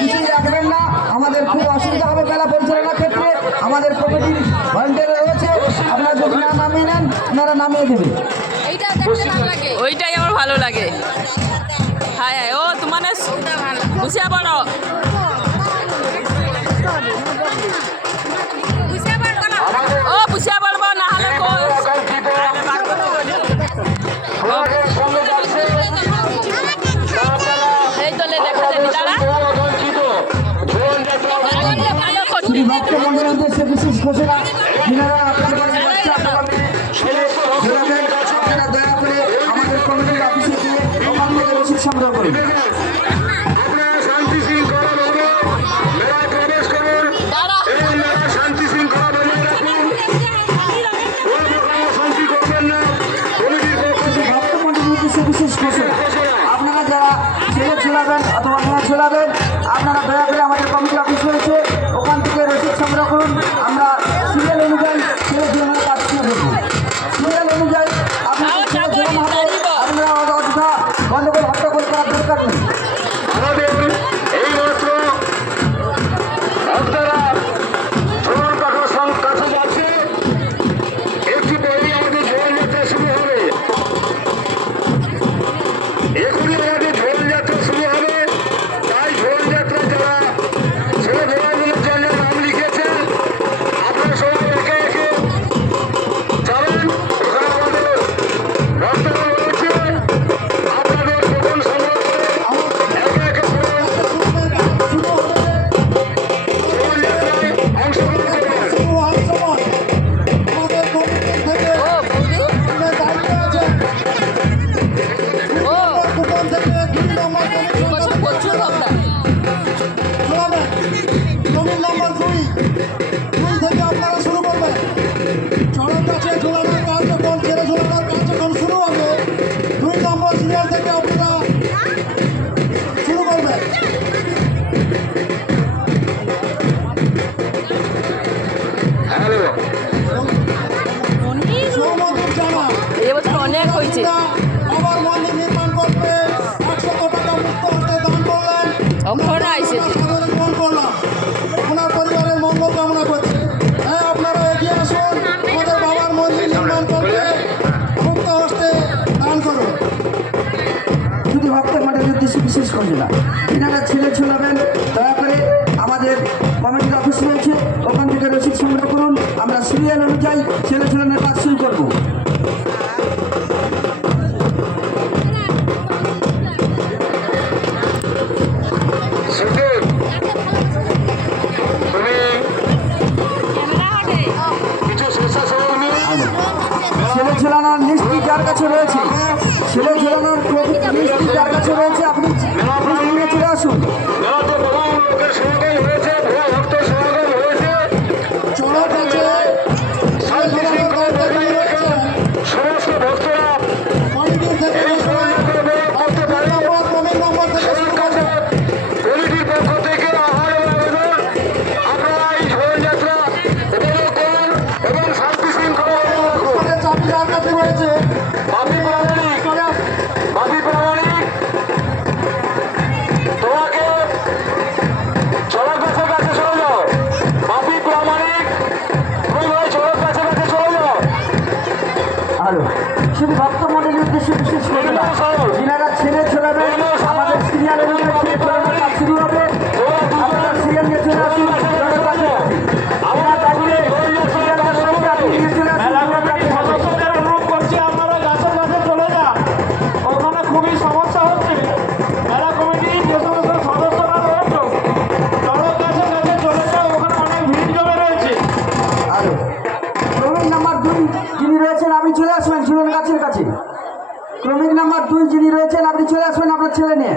কিছুই রাখবেন না, আমাদের খুব অসুবিধা হবে মেলা পরিচালনার ক্ষেত্রে। আমাদের কমিটির ভলেন্টিয়ার রয়েছে, আপনারা যদি না নামিয়ে নেন ওনারা নামিয়ে দেবে। ওইটাই আমার ভালো লাগে। হ্যাঁ হ্যাঁ, ও তোমার গুছিয়া পড়ো। ও গুছিয়া পড়বো না হলে এই তোলে দেখা যায়নি দাঁড়া। মন্ডলের উদ্দেশ্যে বিশেষ ঘোষণা, যিনারা আপনারা দয়া করে আমাদের কমিটির অফিসে গিয়ে ওখান থেকে রসিদ সংগ্রহ করুন। বিশেষ ঘোষণা, আপনারা যারা ছেলে ছোলাবেন অথবা মেয়ে ছোলাবেন, আপনারা দয়া করে আমাদের কমিটি অফিস রয়েছে, ওখান থেকে রসিদ সংগ্রহ করুন। আমরা সিরিয়াল অনুযায়ী ছেলে ছোলানোর কাজ শুরু করবো। সিরিয়াল অনুযায়ী আপনারা অযথা গণ্ডগোল হট্টগোল করার দরকার নেই। এবছর অনেক হয়েছে। অক্ষরা আইসে ওনার পরিবারের মঙ্গল কামনা করছি। হ্যাঁ, আপনারা এগিয়ে আসুন, আমাদের বাবার মন্দির নির্মাণ করতে মুক্ত হস্তে দান করুন। যদি ভক্তের মন্ডলের উদ্দেশ্যে বিশেষ ঘোষণা, যিনারা ছেলে ছোলাবেন দয়া করে আমাদের কমিটির অফিস রয়েছে, ওখান থেকে রসিদ সংগ্রহ করুন। আমরা সিরিয়াল অনুযায়ী ছেলে ছোলানোর কাজ শুরু করবো। ছেলে ঝোলানোর লিস্টটি যার কাছে রয়েছে, ছেলে ঝোলানোর লিস্টটি যার কাছে রয়েছে, আপনি নিয়ে চলে আসুন। শুধু ভক্ত মন্ডলের উদ্দেশ্যে বিশেষ ঘোষণা, যিনারা ছেলে ছোলাবেন আমাদের সিরিয়াল অনুযায়ী ছেলে ছোলানোর কাজ শুরু হবে। আপনারা সিরিয়াল নিয়ে চলে আসুন। খুবই সমস্যা হচ্ছে। মেলা কমিটির যে সমস্ত সদস্যরা রয়েছে চড়ক কাছে কাছে চলে যায়, ওখানে অনেক ভিড় জমে রয়েছে। ক্রমিক নাম্বার 2 যিনি রয়েছেন আপনি চলে আসবেন ঝুলন গাছের কাছে। ক্রমিক নাম্বার 2 যিনি রয়েছেন আপনি চলে আসবেন আপনার ছেলে নিয়ে।